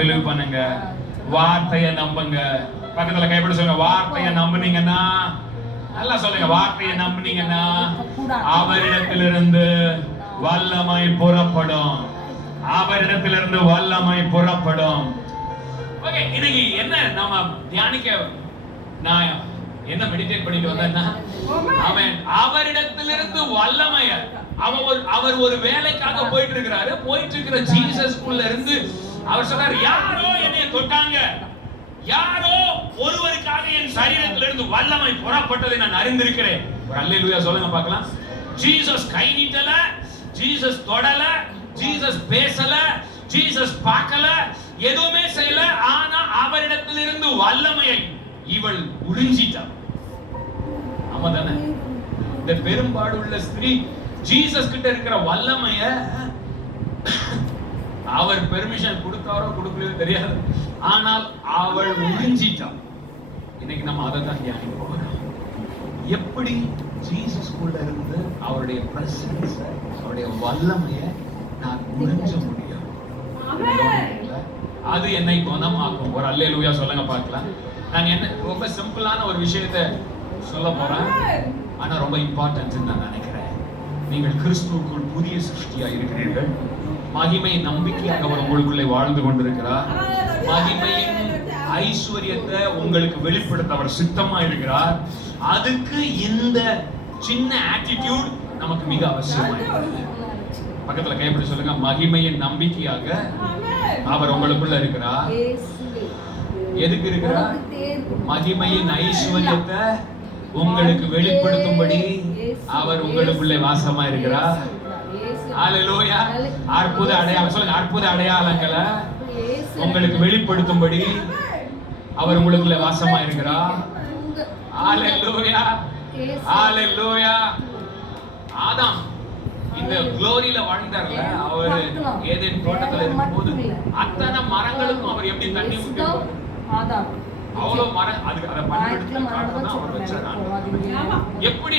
Believe பண்ணுங்க, வார்த்தையை நம்புங்க. பக்கத்துல கைப்பட சொல்லுங்க, வார்த்தையை நம்புனீங்கன்னா, நல்லா சொல்லுங்க, வார்த்தையை நம்புனீங்கன்னா அவரிடத்திலிருந்து வல்லமை புறப்படும். அவரிடத்திலிருந்து வல்லமை புறப்படும். ஓகே, இன்னைக்கு என்ன நாம தியானிக்க, நான் என்ன மெடிடேட் பண்ணிட்டு வந்தேன்னா, ஆமென், அவரிடத்திலிருந்து வல்லமைய, அவர் ஒரு வேலைக்காக போயிட்டு இருக்கிறாரு. போயிட்டு இருக்கிற ஜீசஸ்க்குள்ள இருந்து அவர் சொல்றார், யாரோ என்னை தொட்டாங்க, யாரோ ஒருவருக்காக என் சரீரத்திலிருந்து வல்லமை புறப்பட்டதை நான் அறிந்திருக்கிறேன். ஒரு அல்லேலூயா சொல்லுங்க பார்க்கலாம். ஜீசஸ் கை நீட்டல, ஜீசஸ் தொடல, ஜீசஸ் பேசல, ஜீசஸ் பார்க்கல, எதுவுமே செய்யல. ஆனா அவரிடத்திலிருந்து வல்லமையை இவள் உறிஞ்சிட்டாள். ஆமா தானே? இந்த பெரும்பாடுள்ள ஸ்திரீ ஜீசஸ் கிட்ட இருக்கிற வல்லமைய அவர் பெர்மிஷன் கொடுத்தாரோ கொடுக்கலையோ தெரியாது, ஆனால் அவள் உறிஞ்சிட்டாள். இன்னைக்கு நம்ம அதை தான் தியானிக்க போகிறோம். எப்படி ஜீசஸ்குள்ள இருந்து அவருடைய பிரசன்ஸ், அவருடைய வல்லமைய நான் உறிஞ்ச முடியும்? அது என்னை குணமாக்கும். ஒரு அல்லேலூயா சொல்லுங்க பார்க்கலாம். நான் என்ன ரொம்ப சிம்பிளான ஒரு விஷயத்தை சொல்ல போறேன், ஆனா ரொம்ப இம்பார்ட்டன்ட் நான் நினைக்கிறேன். நீங்கள் கிறிஸ்துவுக்குள் புதிய சிருஷ்டியா இருக்கிறீர்கள். மகிமை நம்பிக்கையாக அவர் உங்களுக்குள்ளே வாழ்ந்து கொண்டிருக்கிறார். மகிமையின் ஐஸ்வர்யத்தை உங்களுக்கு வெளிப்படுத்த அவர் சித்தமா இருக்கிறார். அதுக்கு இந்த சின்ன ஆட்டிடியூட் நமக்கு மிக அவசியமா இருக்கிறது. பக்கத்துல கைப்பற்றி சொல்லுங்க, மகிமையின் நம்பிக்கையாக அவர் உங்களுக்குள்ள இருக்கிறார். எதுக்கு இருக்கிறார்? மகிமையின் ஐஸ்வர்யத்தை உங்களுக்கு வெளிப்படுத்தும்படி அவர் உங்களுக்குள்ளே வாசமா இருக்கிறார். ஹalleluya. அற்புத அடையாளம் சொல்லுங்க, அற்புத அடையாளங்களை உங்களுக்கு வெளிப்படுத்தும்படி அவர் உங்களுக்குள்ளே வாசமா இருக்கிறார். ஹalleluya, ஹalleluya. ஆதாம் இந்த குளோரியில வாழ்ந்தார்ல, அவர் ஏதேன் தோட்டத்துல இருக்கும்போது அத்தனை மரங்களுக்கும் அவர் எப்படி தண்ணி ஊத்தினார்? ஆதாம் அவ்வளவு மரம், அதுக்கு அதை பயன்படுத்தி அவர் வச்சார். எப்படி